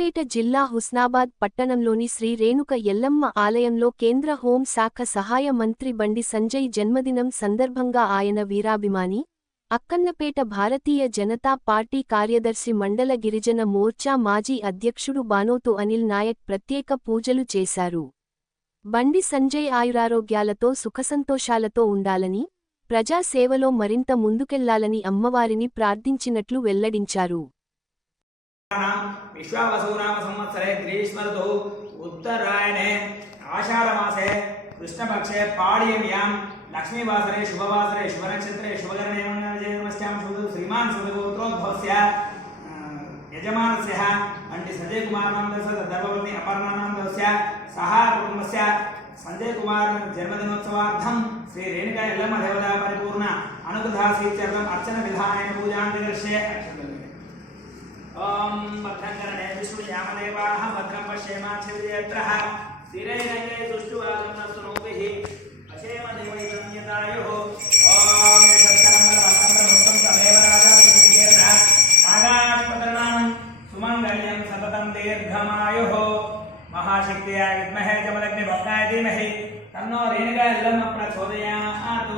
సిద్దిపేట జిల్లా హుస్నాబాద్ పట్టణంలోని శ్రీ రేణుక ఎల్లమ్మ ఆలయంలో కేంద్ర హోం శాఖ సహాయ మంత్రి బండి సంజయ్ జన్మదినం సందర్భంగా ఆయన వీరాభిమాని, అక్కన్నపేట భారతీయ జనతా పార్టీ కార్యదర్శి మండల గిరిజన మోర్చా మాజీ అధ్యక్షుడు బానోతు అనిల్ నాయక్ ప్రత్యేక పూజలు చేశారు. బండి సంజయ్ ఆయురారోగ్యాలతో సుఖసంతోషాలతో ఉండాలని, ప్రజా సేవలో మరింత ముందుకెళ్లాలని అమ్మవారిని ప్రార్థించినట్లు వెల్లడించారు. विश्वावसुनाम संवत्सरे ग्रीष्म ऋतौ उत्तरायणे आषाढ़मासे कृष्णपक्षे पाड्यम्यां लक्ष्मीवासरे शुभवासरे शुभनक्षत्रे शुभकरणे मंगलजयनमस्यां श्रीमान् शुभगोत्रोद्भवस्य यजमानस्य अंटि संजय कुमार नामस्य धर्मपत्नी अपर्णा नामस्य सह कुटुंबस्य संजय कुमार जन्मदिनोत्सवार्थं श्री रेणुका यल्लम्म देवता परिपूर्ण अनुग्रहासीत्यर्थम् अर्चन विधानेन पूजां दर्शय ओम भद्रंकरणे विष्णुयामदेवाः भद्रं पश्येमाक्षिविजयत्रः स्थिरैरङ्गे सुष्ठुवागमनस्तुनोभिः अशेमदेवैतं यदायुः ओम शस्करमलवक्त्रमुक्तं तमेव राजाविमुखीर्न आगाशपतरणं सुमङ्गल्यं सततं दीर्घमायुः महाशक्त्या विद्महे च मदग्निभक्ताय धीमहि तन्नो रेणुका यल्लम्म प्रचोदयात्।